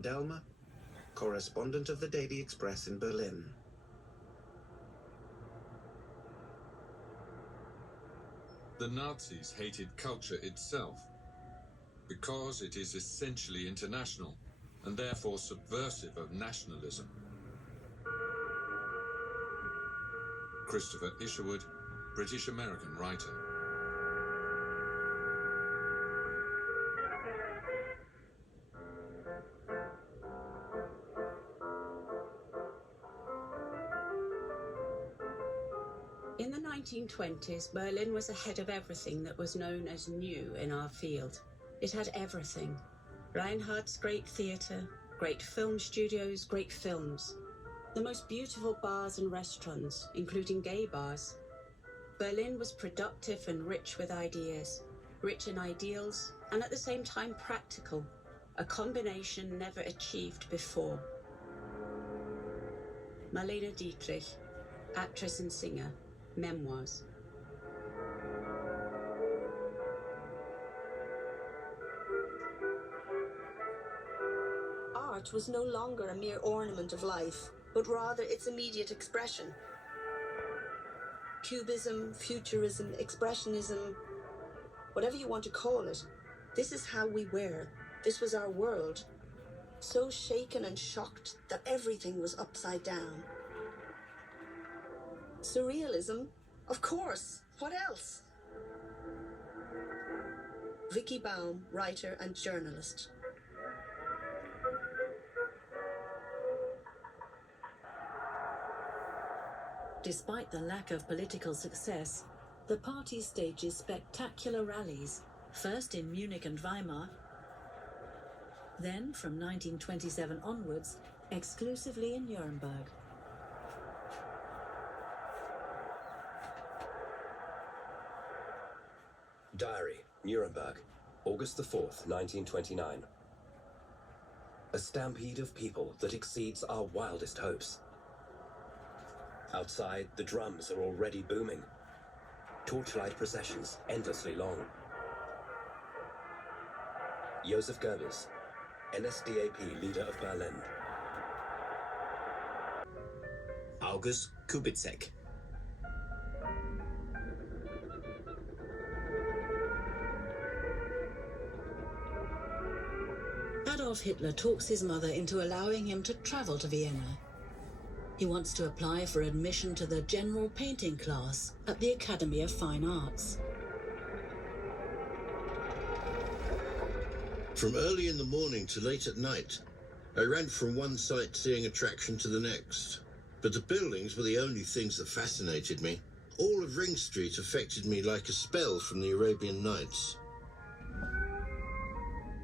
Delmer, correspondent of the Daily Express in Berlin. The Nazis hated culture itself because it is essentially international and therefore subversive of nationalism. Christopher Isherwood, British-American writer. In the 1920s, Berlin was ahead of everything that was known as new in our field. It had everything. Reinhardt's great theatre, great film studios, great films. The most beautiful bars and restaurants, including gay bars. Berlin was productive and rich with ideas, rich in ideals, and at the same time practical, a combination never achieved before. Marlene Dietrich, actress and singer, memoirs. Art was no longer a mere ornament of life, but rather its immediate expression. Cubism, futurism, expressionism, whatever you want to call it, this is how we were. This was our world. So shaken and shocked that everything was upside down. Surrealism? Of course. What else? Vicky Baum, writer and journalist. Despite the lack of political success, the party stages spectacular rallies, first in Munich and Weimar, then from 1927 onwards, exclusively in Nuremberg. Diary, Nuremberg, August the 4th, 1929. A stampede of people that exceeds our wildest hopes. Outside, the drums are already booming. Torchlight processions, endlessly long. Joseph Goebbels, NSDAP leader of Berlin. August Kubitschek. Adolf Hitler talks his mother into allowing him to travel to Vienna. He wants to apply for admission to the general painting class at the Academy of Fine Arts. From early in the morning to late at night, I ran from one sightseeing attraction to the next. But the buildings were the only things that fascinated me. All of Ring Street affected me like a spell from the Arabian Nights.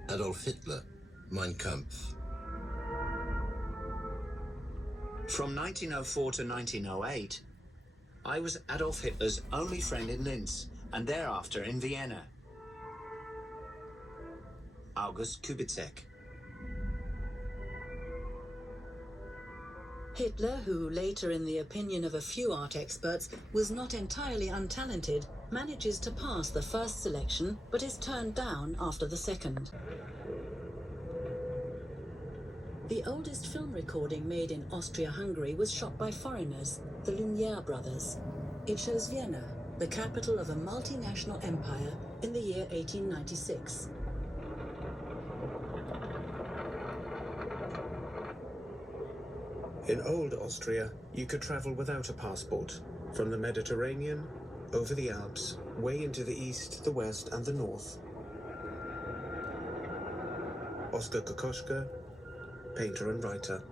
Adolf Hitler, Mein Kampf. From 1904 to 1908, I was Adolf Hitler's only friend in Linz, and thereafter in Vienna. August Kubitschek. Hitler, who later, in the opinion of a few art experts, was not entirely untalented, manages to pass the first selection, but is turned down after the second. The oldest film recording made in Austria-Hungary was shot by foreigners, the Lumiere brothers. It shows Vienna, the capital of a multinational empire, in the year 1896. In old Austria, you could travel without a passport, from the Mediterranean, over the Alps, way into the east, the west, and the north. Oskar Kokoschka, painter and writer.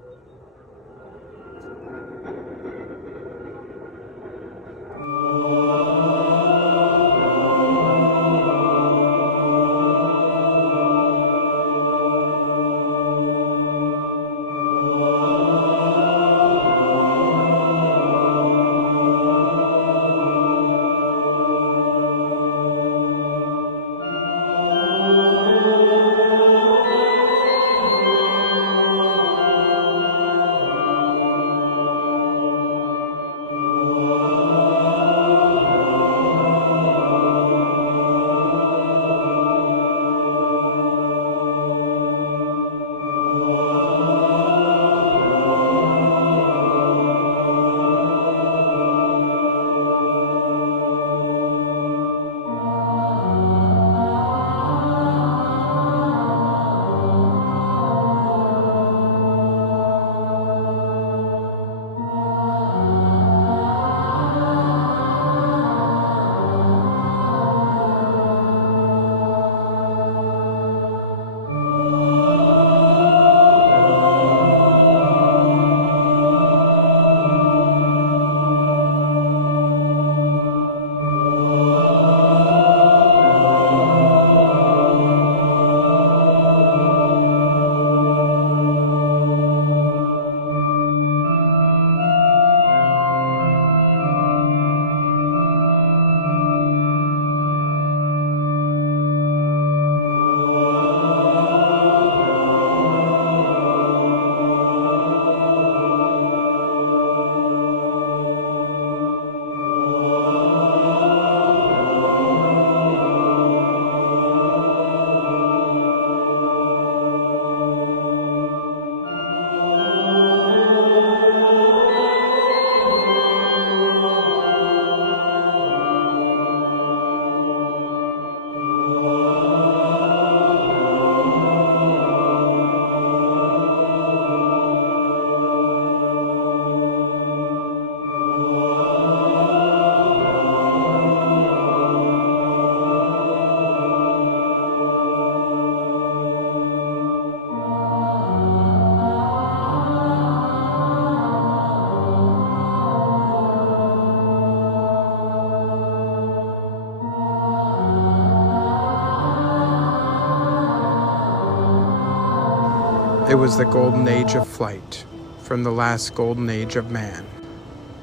It was the golden age of flight, from the last golden age of man.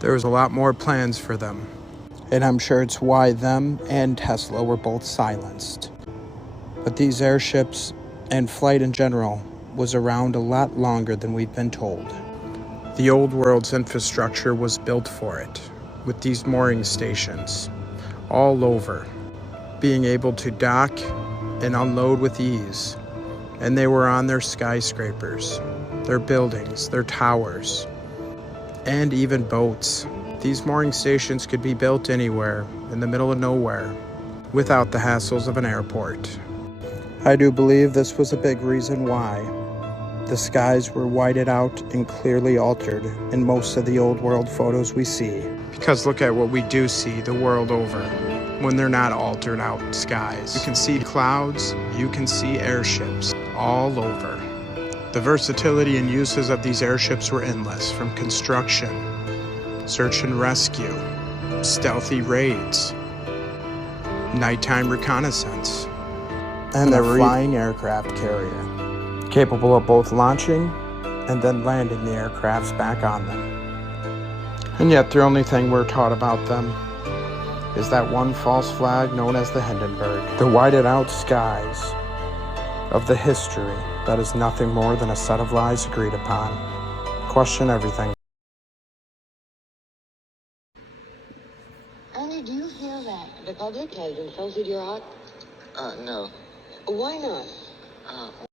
There was a lot more plans for them, and I'm sure it's why them and Tesla were both silenced. But these airships, and flight in general, was around a lot longer than we've been told. The old world's infrastructure was built for it, with these mooring stations all over, being able to dock and unload with ease. And they were on their skyscrapers, their buildings, their towers, and even boats. These mooring stations could be built anywhere, in the middle of nowhere, without the hassles of an airport. I do believe this was a big reason why the skies were whited out and clearly altered in most of the old world photos we see. Because look at what we do see the world over when they're not altered out skies. You can see clouds, you can see airships all over. The versatility and uses of these airships were endless, from construction, search and rescue, stealthy raids, nighttime reconnaissance, and a flying aircraft carrier, capable of both launching and then landing the aircrafts back on them. And yet the only thing we're taught about them is that one false flag known as the Hindenburg, the whited out skies of the history that is nothing more than a set of lies agreed upon. Question everything. Andy, do you feel that the public has insulted your art? No. Why not?